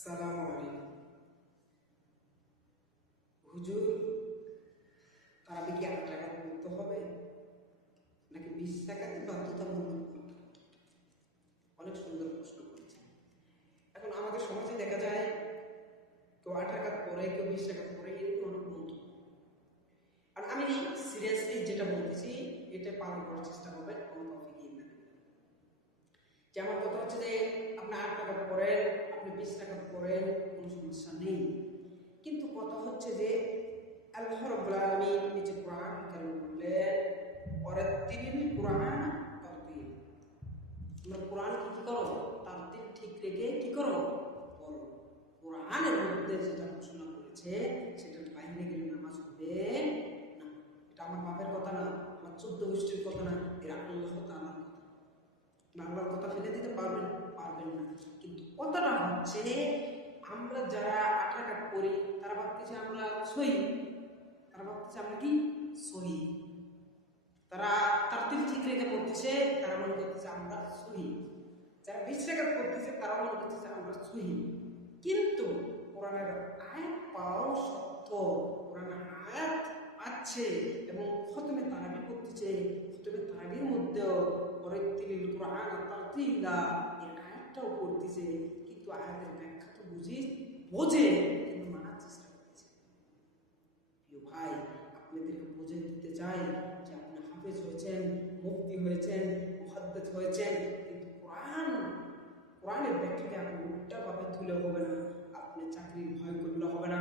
আসসালামু আলাইকুম। হুজুর, তারাবি কি 8 টাকা পড়তে হবে নাকি 20 টাকাতে বাধ্যতামূলক করতে হবে? অনেক সুন্দর প্রশ্ন করেছেন। এখন আমাদের সমাজে দেখা যায় কেউ 8 টাকা পড়ে, কেউ 20 টাকা পড়ে, এরকম অনেক বন্ধু। আর আমি সিরিয়াসলি যেটা বলতেছি এটা পালন করার চেষ্টা করবেন। যে আমার কথা হচ্ছে যে আপনি 8 টাকা পড়েন, আপনি 20 টাকা পড়েন, কোনো সমস্যা নেই। কিন্তু কথা হচ্ছে যে আল্লাহ রাব্বুল আলামিন নিচে কোরআন কারীম বললেন ওয়ারাত্তিলিল কোরআন তারতিল। তোমরা কোরআন কি করো? তারতিল ঠিক রেখে কি করো? পড়ো। কোরআনের মধ্যে যেটা ঘোষণা করেছে সেটার বাইরে গেলে নামাজ হবে না। এটা আমার বাপের কথা না, আমার 14 গোষ্ঠীর কথা না, এর আল্লাহ তাআলার কথা। আল্লাহর কথা ফেলে দিতে পারবেন না। কিন্তু কথাটা হচ্ছে আমরা যারা 8 টাকা করি তারা ভাবতেছে আমরা সহি, তারা ভাবতেছে আমরা কি সহি, তারা তারতিল ঠিক রেখে পড়তেছে, তারা মনে করতেছে আমরা সহি। যারা 20 টাকা করতেছে তারা মনে করতেছে আমরা সহি। কিন্তু কোরআনের আয়াত পাওয়াও সত্য, কোরআনের আয়াত আছে এবং খতমে তারাবি করতেছে, খতমে তারাবির মধ্যেও ওয়ারাত্তিলিল কোরআন তারতিলা এই আয়াতটাও করতেছে। কিন্তু আয়াতের ব্যাখ্যা তো বোঝে কিন্তু মানার চেষ্টা করতেছে। প্রিয় ভাই, আপনাদেরকে বুঝে দিতে চাই যে আপনি হাফেজ হয়েছেন, মুফতি হয়েছেন, মুহাদ্দিস হয়েছেন, কিন্তু কোরআনের ব্যাখ্যাকে আপনি উল্টাভাবে তুলে হবে না। আপনি চাকরির ভয় করলে হবে না,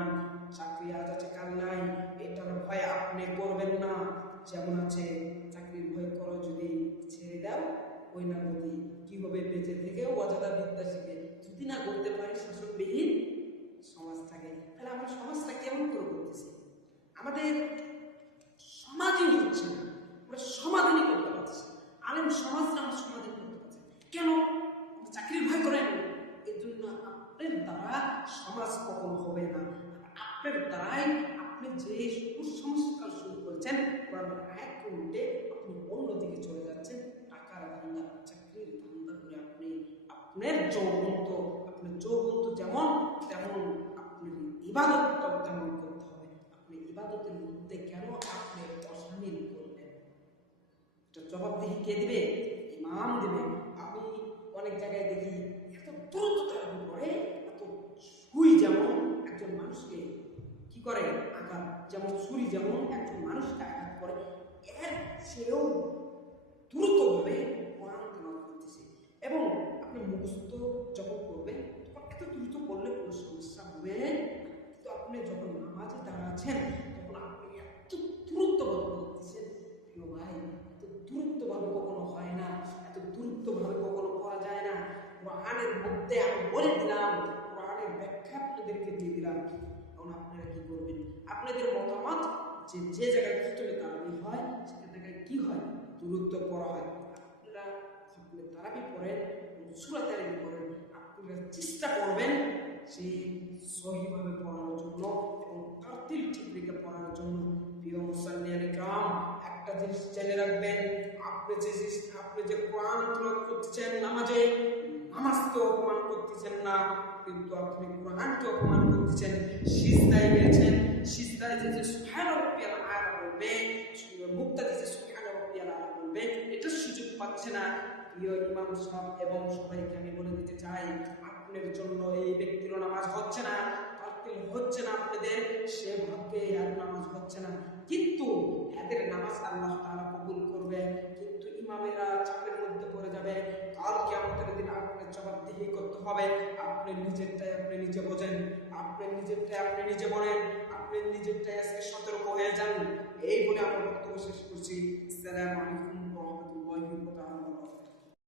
চাকরি আজ আছে কাল নাই এটার ভয় আপনি করবেন না। যেমন আছে চাকরির ভয় করো যদি ছেড়ে দাও ওই না গতি, কি হবে বেঁচে থেকে অজাদা বিদ্যা শিখে, যদি না করতে পারি শাসকবিহীন সমাজ থাকে। তাহলে আমরা সমাজটা কেমন করে করতেছি? আমাদের সমাজই হচ্ছে না, আমরা সমাধানই করতে পারছি। আলেম সমাজটা আমরা সমাধান করতে পারছি কেন? চাকরির ভয় করেন, এর জন্য আপনার দ্বারা সমাজ কখন হবে না। আপনার দ্বারাই আপনি যে কুসংস্কার শুরু করেছেন কোরআনের আয়াতকে উল্টে আপনি অন্যদিকে চলে যাচ্ছেন। টাকার ধান্দা, চাকরির ধান্দা করে আপনি আপনার যৌবন্ত যেমন তেমন আপনার ইবাদতটাও তেমন করতে হবে। আপনি ইবাদতের মধ্যে কেন আপনি অশামিল করবেন? এটা জবাবদিহি কে দিবে? ইমাম দিবে। আমি অনেক জায়গায় দেখি এত দ্রুত তারাবি পড়ে, এত সুই যেমন একজন মানুষকে কি করে আঘাত, যেমন ছুরি যেমন একজন মানুষকে আঘাত করে, এর চেয়েও দ্রুতভাবে কোরআন তেলাওয়াত করতেছে। এবং আপনি মুখস্থ যখন করবেন তখন এত দ্রুত করলে কোনো সমস্যা হবে না। কিন্তু আপনি যখন নামাজে দাঁড়াচ্ছেন তখন আপনি এত দ্রুতভাবে করতেছেন। প্রিয় ভাই, এত দ্রুতভাবে কখনো হয় না, এত দ্রুতভাবে কখনো করা যায় না। কোরআনের মধ্যে আমি বলে দিলাম, কোরআনের ব্যাখ্যা আপনাদেরকে দিয়ে দিলাম। এখন আপনারা কি করবেন? আপনাদের মতামত যে জায়গায় খতমে তারাবি হয় সেটা জায়গায় কি হয়? দূরত্ব করা হয়। আপনারা খতমে তারাবি পড়েন, সূরা তারাবি পড়েন, আপনারা চেষ্টা করবেন যে সহিভাবে পড়ানোর জন্য এবং তারতিল ঠিক রেখে পড়ানোর জন্য। প্রিয় মুসল্লিয়ানে কিরাম, একটা জিনিস জেনে রাখবেন, আপনি যে কোরআন তেলাওয়াত করতেছেন নামাজে, নামাজকে অপমান করতেছেন না, কিন্তু আপনি কোরআনকে অপমান করতেছেন। সিজদায় গেছেন, সিজদায় যে সুবহান রাব্বিয়াল আলা বলবে, মুক্তাদি যে সুবহান রাব্বিয়াল আলা বলবে, এটা সুযোগ পাচ্ছে না। প্রিয় ইমাম সাহেব এবং সবাইকে আমি বলে দিতে চাই, আপনার জন্য এই ব্যক্তির নামাজ হচ্ছে না, তারতিল হচ্ছে না, আপনাদের সে ভাবকে আর নামাজ হচ্ছে না, কিন্তু এদের নামাজ আল্লাহ তাআলা কবুল করবে। কিন্তু ইমামেরা চাপের মধ্যে পড়ে যাবে। কাল কিয়ামতের দিন আপনার জবাবদিহি করতে হবে। আপনি নিজেরটাই আপনি নিজে বোঝেন, আপনি নিজেরটাই আপনি নিজে বলেন, আপনি নিজেরটাই আজকে সতর্ক হয়ে যান। এই বলে আমার বক্তব্য শেষ করছি। আসসালামু আলাইকুম ওয়া রাহমাতুল্লাহি ওয়া বারাকাতুহু।